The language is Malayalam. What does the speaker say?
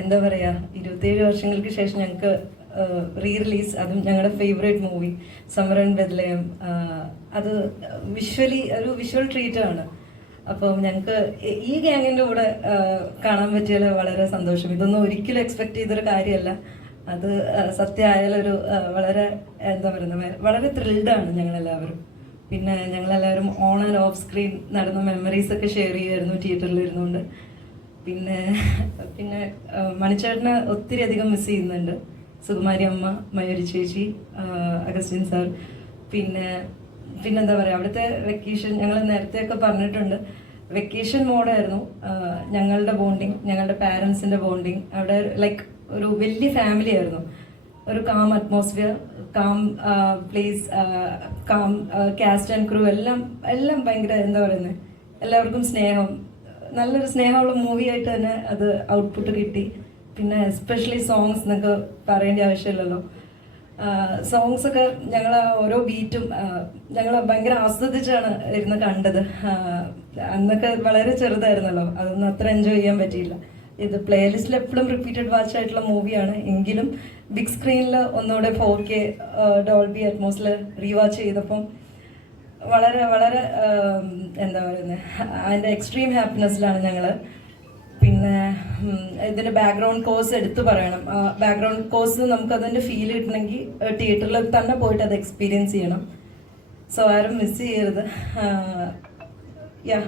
എന്താ പറയുക, 27 വർഷങ്ങൾക്ക് ശേഷം ഞങ്ങൾക്ക് റീ റിലീസ്, അതും ഞങ്ങളുടെ favourite movie summer and Bethlehem. അത് വിഷ്വലി ഒരു വിഷ്വൽ ട്രീറ്റ് ആണ്. അപ്പോൾ ഞങ്ങൾക്ക് ഈ ഗ്യാങ്ങിൻ്റെ കൂടെ കാണാൻ പറ്റിയാൽ വളരെ സന്തോഷം. ഇതൊന്നും ഒരിക്കലും എക്സ്പെക്ട് ചെയ്തൊരു കാര്യമല്ല. അത് സത്യമായാലൊരു വളരെ എന്താ പറയുന്നത്, വളരെ ത്രിൽഡാണ് ഞങ്ങളെല്ലാവരും. പിന്നെ ഞങ്ങളെല്ലാവരും ഓൺ ആൻഡ് ഓഫ് സ്ക്രീൻ നടന്ന മെമ്മറീസ് ഒക്കെ ഷെയർ ചെയ്യുമായിരുന്നു തിയേറ്ററിൽ ഇരുന്നുകൊണ്ട്. പിന്നെ പിന്നെ മണിച്ചേട്ടനെ ഒത്തിരി അധികം മിസ് ചെയ്യുന്നുണ്ട്. സുകുമാരി അമ്മ, മയൂരി ചേച്ചി, അഗസ്റ്റിൻ സാർ. പിന്നെന്താ പറയുക, അവിടുത്തെ വെക്കേഷൻ ഞങ്ങൾ നേരത്തെയൊക്കെ പറഞ്ഞിട്ടുണ്ട്, വെക്കേഷൻ മോഡായിരുന്നു ഞങ്ങളുടെ ബോണ്ടിങ്, ഞങ്ങളുടെ പാരൻസിൻ്റെ ബോണ്ടിങ്. അവിടെ ലൈക്ക് ഒരു വലിയ ഫാമിലി ആയിരുന്നു. ഒരു calm atmosphere, calm place, calm cast and crew, എല്ലാം ഭയങ്കര എന്താ പറയുന്നത്, എല്ലാവർക്കും സ്നേഹം, നല്ലൊരു സ്നേഹമുള്ള മൂവിയായിട്ട് തന്നെ അത് ഔട്ട്പുട്ട് കിട്ടി. പിന്നെ എസ്പെഷ്യലി സോങ്സ് നിങ്ങൾക്ക് പറയേണ്ട ആവശ്യമില്ലല്ലോ. സോങ്സൊക്കെ ഞങ്ങൾ ഓരോ ബീറ്റും ഞങ്ങൾ ഭയങ്കര ആസ്വദിച്ചാണ് ഇരുന്ന് കണ്ടത്. അന്നൊക്കെ വളരെ ചെറുതായിരുന്നല്ലോ, അതൊന്നും അത്ര എൻജോയ് ചെയ്യാൻ പറ്റിയില്ല. ഇത് പ്ലേലിസ്റ്റിൽ എപ്പോഴും റിപ്പീറ്റഡ് വാച്ച് ആയിട്ടുള്ള മൂവിയാണ്. എങ്കിലും ബിഗ് സ്ക്രീനിൽ ഒന്നുകൂടെ 4K ഡോൾബി അറ്റ്മോസിൽ റീവാച്ച് ചെയ്തപ്പം വളരെ വളരെ എന്താ പറയുന്നത്, അതിൻ്റെ എക്സ്ട്രീം ഹാപ്പിനെസ്സിലാണ് ഞങ്ങൾ. പിന്നെ ഇതിൻ്റെ ബാക്ക്ഗ്രൗണ്ട് കോഴ്സ് എടുത്തു പറയണം. ബാക്ക്ഗ്രൗണ്ട് കോഴ്സ് നമുക്കതിൻ്റെ ഫീൽ കിട്ടണമെങ്കിൽ തിയേറ്ററിൽ തന്നെ പോയിട്ട് അത് എക്സ്പീരിയൻസ് ചെയ്യണം. സോ ആരും മിസ് ചെയ്യരുത്. യാ